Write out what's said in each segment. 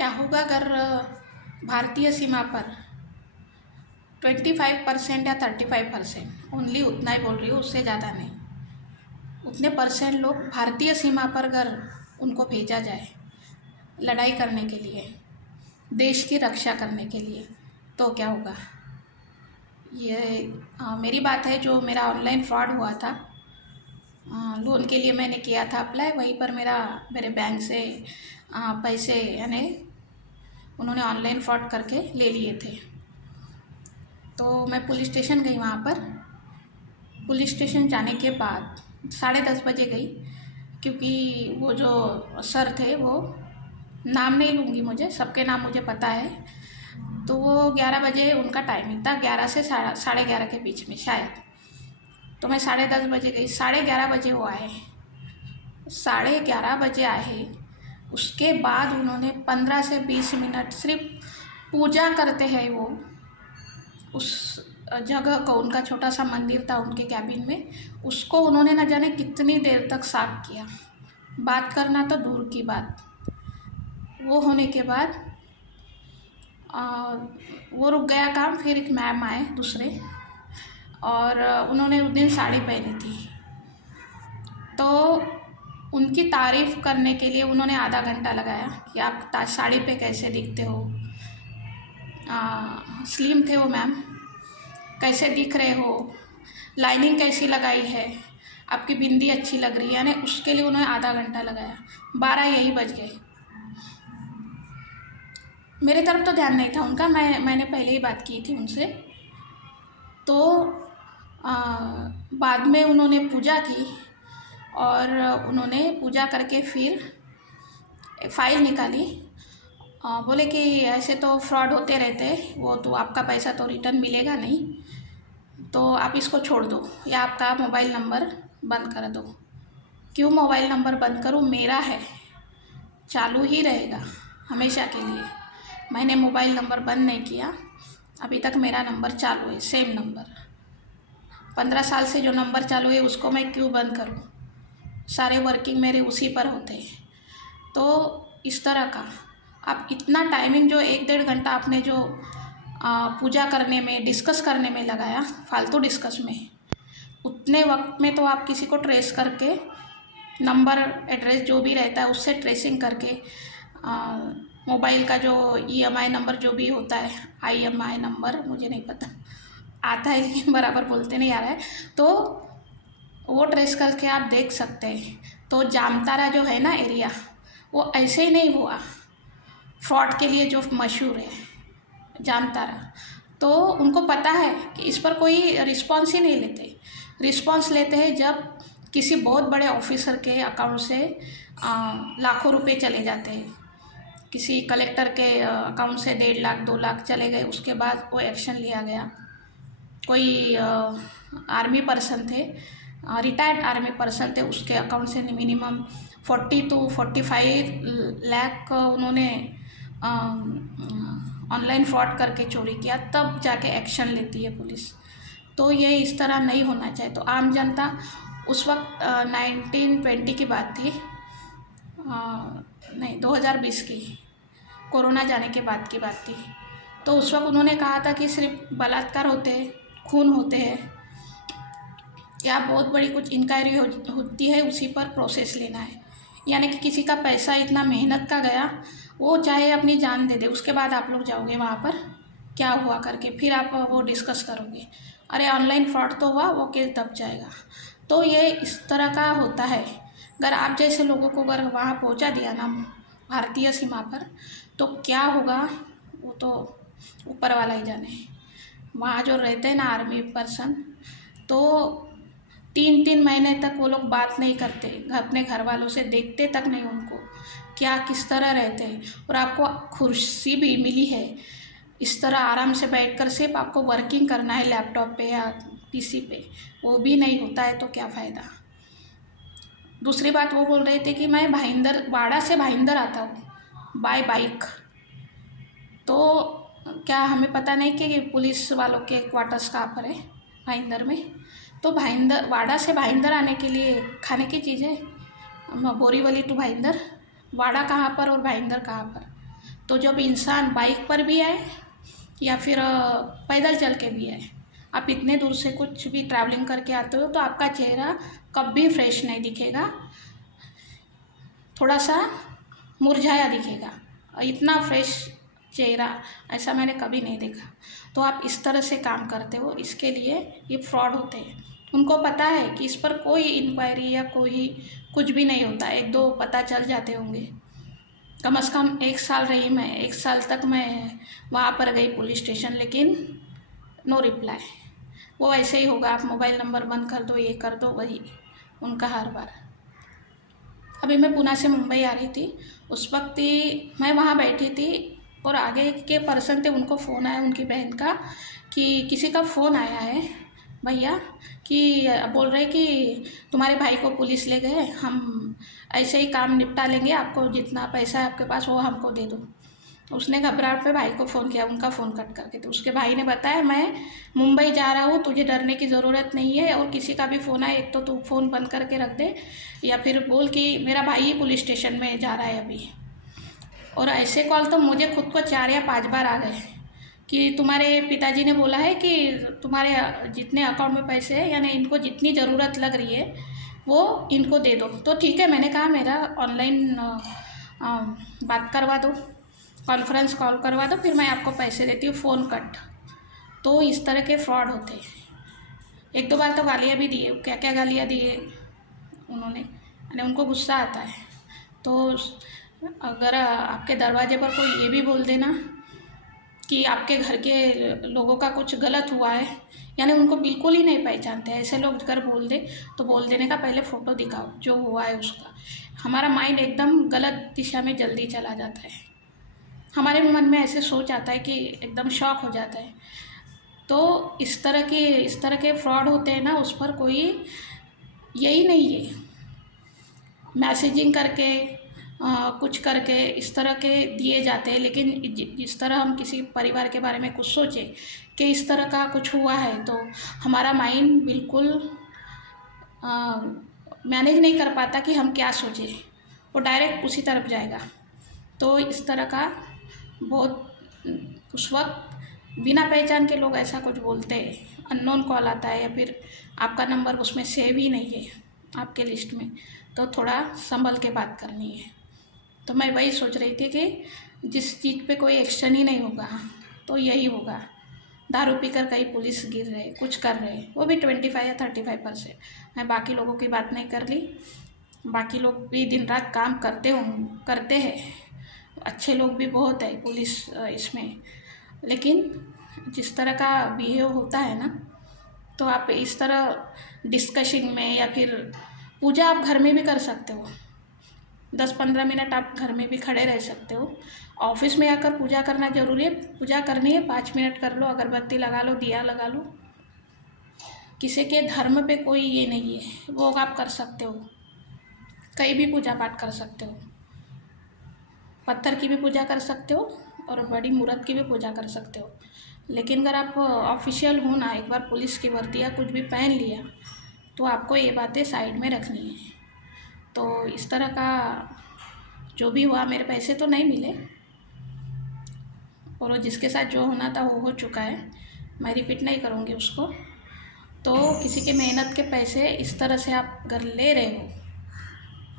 क्या होगा अगर भारतीय सीमा पर 25% या 35%, ओनली उतना ही बोल रही हूँ, उससे ज़्यादा नहीं, उतने परसेंट लोग भारतीय सीमा पर अगर उनको भेजा जाए लड़ाई करने के लिए, देश की रक्षा करने के लिए, तो क्या होगा? ये मेरी बात है। जो मेरा ऑनलाइन फ्रॉड हुआ था, लोन के लिए मैंने किया था अप्लाई, वहीं पर मेरे बैंक से पैसे यानी उन्होंने ऑनलाइन फ्रॉड करके ले लिए थे। तो मैं पुलिस स्टेशन गई। वहाँ पर पुलिस स्टेशन जाने के बाद 10:30 बजे गई, क्योंकि वो जो सर थे, वो नाम नहीं लूँगी, मुझे सबके नाम मुझे पता है, तो वो 11 बजे उनका टाइमिंग था, 11 से 11:30 के बीच में शायद। तो मैं 10:30 बजे गई, 11:30 बजे वो आए, 11:30 बजे आए। उसके बाद उन्होंने 15 से 20 मिनट सिर्फ पूजा करते हैं वो उस जगह को, उनका छोटा सा मंदिर था उनके कैबिन में, उसको उन्होंने न जाने कितनी देर तक साफ किया। बात करना तो दूर की बात। वो होने के बाद वो रुक गया काम। फिर एक मैम आए दूसरे, और उन्होंने उस दिन साड़ी पहनी थी, तो उनकी तारीफ़ करने के लिए उन्होंने आधा घंटा लगाया कि आप साड़ी पे कैसे दिखते हो, स्लिम थे वो मैम, कैसे दिख रहे हो, लाइनिंग कैसी लगाई है, आपकी बिंदी अच्छी लग रही है, यानी उसके लिए उन्होंने आधा घंटा लगाया। 12 यही बज गए। मेरे तरफ तो ध्यान नहीं था उनका, मैंने पहले ही बात की थी उनसे। तो बाद में उन्होंने पूजा की, और उन्होंने पूजा करके फिर फ़ाइल निकाली। बोले कि ऐसे तो फ्रॉड होते रहते हैं, वो तो आपका पैसा तो रिटर्न मिलेगा नहीं, तो आप इसको छोड़ दो या आपका मोबाइल नंबर बंद कर दो। क्यों मोबाइल नंबर बंद करूँ? मेरा है, चालू ही रहेगा हमेशा के लिए। मैंने मोबाइल नंबर बंद नहीं किया, अभी तक मेरा नंबर चालू है, सेम नंबर। 15 साल से जो नंबर चालू है उसको मैं क्यों बंद करूँ? सारे वर्किंग मेरे उसी पर होते हैं। तो इस तरह का आप इतना टाइमिंग, जो 1-1.5 घंटा आपने जो पूजा करने में, डिस्कस करने में लगाया, फालतू डिस्कस में, उतने वक्त में तो आप किसी को ट्रेस करके, नंबर एड्रेस जो भी रहता है उससे ट्रेसिंग करके, मोबाइल का जो EMI नंबर जो भी होता है, IMI नंबर मुझे नहीं पता आता है, लेकिन बराबर बोलते नहीं आ रहा है, तो वो ट्रेस करके आप देख सकते हैं। तो जामताड़ा जो है ना एरिया, वो ऐसे ही नहीं हुआ, फ्रॉड के लिए जो मशहूर है जामताड़ा, तो उनको पता है कि इस पर कोई रिस्पॉन्स ही नहीं लेते। रिस्पॉन्स लेते हैं जब किसी बहुत बड़े ऑफिसर के अकाउंट से लाखों रुपए चले जाते हैं, किसी कलेक्टर के अकाउंट से 1.5 लाख 2 लाख चले गए, उसके बाद वो एक्शन लिया गया। कोई आर्मी पर्सन थे, रिटायर्ड आर्मी पर्सन थे, उसके अकाउंट से मिनिमम 40 to 45 लाख उन्होंने ऑनलाइन फ्रॉड करके चोरी किया, तब जाके एक्शन लेती है पुलिस। तो ये इस तरह नहीं होना चाहिए। तो आम जनता, उस वक्त 1920 की बात थी, नहीं 2020 की, कोरोना जाने के बाद की बात थी। तो उस वक्त उन्होंने कहा था कि सिर्फ बलात्कार होते हैं, खून होते हैं, या बहुत बड़ी कुछ इंक्वायरी होती है, उसी पर प्रोसेस लेना है। यानी कि किसी का पैसा इतना मेहनत का गया, वो चाहे अपनी जान दे दे, उसके बाद आप लोग जाओगे वहाँ पर क्या हुआ करके, फिर आप वो डिस्कस करोगे, अरे ऑनलाइन फ्रॉड तो हुआ, वो केस दब जाएगा। तो ये इस तरह का होता है। अगर आप जैसे लोगों को अगर वहाँ पहुँचा दिया ना भारतीय सीमा पर, तो क्या होगा वो तो ऊपर वाला ही जाने। वहाँ जो रहते हैं ना आर्मी पर्सन, तो 3-3 महीने तक वो लोग बात नहीं करते, अपने घर वालों से देखते तक नहीं उनको, क्या किस तरह रहते हैं। और आपको कुर्सी भी मिली है, इस तरह आराम से बैठकर सिर्फ आपको वर्किंग करना है लैपटॉप पे या PC पे, वो भी नहीं होता है, तो क्या फ़ायदा। दूसरी बात, वो बोल रहे थे कि मैं वाड़ा से भाईंदर आता हूँ बाय बाइक, तो क्या हमें पता नहीं कि पुलिस वालों के क्वार्टर्स कहाँ पर है भाईंदर में। तो वाड़ा से भाईंदर आने के लिए खाने की चीज़ें, बोरीवली टू भाईंदर, वाड़ा कहाँ पर और भाईंदर कहाँ पर, तो जब इंसान बाइक पर भी आए या फिर पैदल चल के भी आए, आप इतने दूर से कुछ भी ट्रैवलिंग करके आते हो तो आपका चेहरा कभी फ्रेश नहीं दिखेगा, थोड़ा सा मुरझाया दिखेगा। इतना फ्रेश चेहरा ऐसा मैंने कभी नहीं देखा। तो आप इस तरह से काम करते हो, इसके लिए ये फ्रॉड होते हैं। उनको पता है कि इस पर कोई इंक्वायरी या कोई कुछ भी नहीं होता, एक दो पता चल जाते होंगे। कम से कम 1 साल रही मैं, 1 साल तक मैं वहाँ पर गई पुलिस स्टेशन, लेकिन नो रिप्लाई। वो ऐसे ही होगा, आप मोबाइल नंबर बंद कर दो, ये कर दो, वही उनका हर बार। अभी मैं पुणे से मुंबई आ रही थी, उस वक्त ही मैं वहाँ बैठी थी और आगे के पर्सन थे, उनको फ़ोन आया उनकी बहन का कि किसी का फ़ोन आया है भैया कि बोल रहे कि तुम्हारे भाई को पुलिस ले गए, हम ऐसे ही काम निपटा लेंगे, आपको जितना पैसा है आपके पास वो हमको दे दो। उसने घबराहट पे भाई को फ़ोन किया, उनका फ़ोन कट करके। तो उसके भाई ने बताया मैं मुंबई जा रहा हूँ, तुझे डरने की ज़रूरत नहीं है, और किसी का भी फ़ोन आए एक तो तू फ़ोन बंद करके रख दे, या फिर बोल कि मेरा भाई ही पुलिस स्टेशन में जा रहा है अभी। और ऐसे कॉल तो मुझे खुद को 4 या 5 बार आ गए कि तुम्हारे पिताजी ने बोला है कि तुम्हारे जितने अकाउंट में पैसे हैं, यानी इनको जितनी ज़रूरत लग रही है वो इनको दे दो। तो ठीक है, मैंने कहा मेरा ऑनलाइन बात करवा दो, कॉन्फ्रेंस कॉल करवा दो, फिर मैं आपको पैसे देती हूँ, फ़ोन कट। तो इस तरह के फ्रॉड होते हैं। 1-2 बार तो गालियाँ भी दिए, क्या क्या गालियाँ दिए उन्होंने, यानी उनको गुस्सा आता है। तो अगर आपके दरवाजे पर कोई ये भी बोल देना कि आपके घर के लोगों का कुछ गलत हुआ है, यानी उनको बिल्कुल ही नहीं पहचानते, ऐसे लोग अगर बोल दे तो बोल देने का पहले फ़ोटो दिखाओ जो हुआ है उसका। हमारा माइंड एकदम गलत दिशा में जल्दी चला जाता है, हमारे मन में ऐसे सोच आता है कि एकदम शॉक हो जाता है। तो इस तरह के फ्रॉड होते हैं ना, उस पर कोई यही नहीं है, मैसेजिंग करके कुछ करके इस तरह के दिए जाते हैं। लेकिन जिस तरह हम किसी परिवार के बारे में कुछ सोचें कि इस तरह का कुछ हुआ है, तो हमारा माइंड बिल्कुल मैनेज नहीं कर पाता कि हम क्या सोचें, वो डायरेक्ट उसी तरफ जाएगा। तो इस तरह का बहुत उस वक्त बिना पहचान के लोग ऐसा कुछ बोलते हैं, अननोन कॉल आता है या फिर आपका नंबर उसमें सेव ही नहीं है आपके लिस्ट में, तो थोड़ा संभल के बात करनी है। तो मैं वही सोच रही थी कि जिस चीज़ पे कोई एक्शन ही नहीं होगा तो यही होगा। दारू पीकर कहीं पुलिस गिर रहे, कुछ कर रहे, वो भी 25 या 35%। मैं बाकी लोगों की बात नहीं कर ली, बाकी लोग भी दिन रात काम करते हैं, अच्छे लोग भी बहुत है पुलिस इसमें। लेकिन जिस तरह का बिहेव होता है ना, तो आप इस तरह डिस्कशिंग में या फिर पूजा आप घर में भी कर सकते हो, 10-15 मिनट आप घर में भी खड़े रह सकते हो। ऑफिस में आकर पूजा करना ज़रूरी है, पूजा करनी है 5 मिनट कर लो, अगरबत्ती लगा लो, दिया लगा लो। किसी के धर्म पे कोई ये नहीं है, वो आप कर सकते हो, कहीं भी पूजा पाठ कर सकते हो, पत्थर की भी पूजा कर सकते हो और बड़ी मूर्त की भी पूजा कर सकते हो। लेकिन अगर आप ऑफिशियल हो ना, एक बार पुलिस की वर्दी या कुछ भी पहन लिया, तो आपको ये बातें साइड में रखनी है। तो इस तरह का जो भी हुआ, मेरे पैसे तो नहीं मिले और जिसके साथ जो होना था वो हो चुका है, मैं रिपीट नहीं करूँगी उसको। तो किसी के मेहनत के पैसे इस तरह से आप अगर ले रहे हो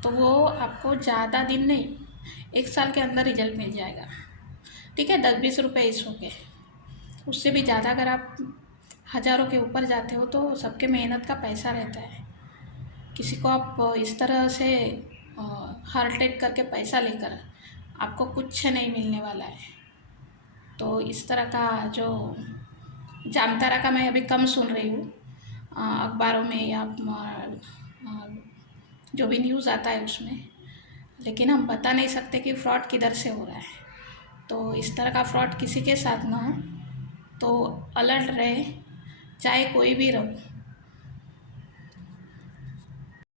तो वो आपको ज़्यादा दिन नहीं, 1 साल के अंदर रिजल्ट मिल जाएगा। ठीक है, 10-20 रुपये इस हो गए, उससे भी ज़्यादा अगर आप हज़ारों के ऊपर जाते हो तो सबके मेहनत का पैसा रहता है। किसी को आप इस तरह से हार्ट अटैक करके पैसा लेकर आपको कुछ नहीं मिलने वाला है। तो इस तरह का जो जामतारा का मैं अभी कम सुन रही हूँ अखबारों में या जो भी न्यूज़ आता है उसमें, लेकिन हम बता नहीं सकते कि फ्रॉड किधर से हो रहा है। तो इस तरह का फ्रॉड किसी के साथ ना हो, तो अलर्ट रहे, चाहे कोई भी रहो।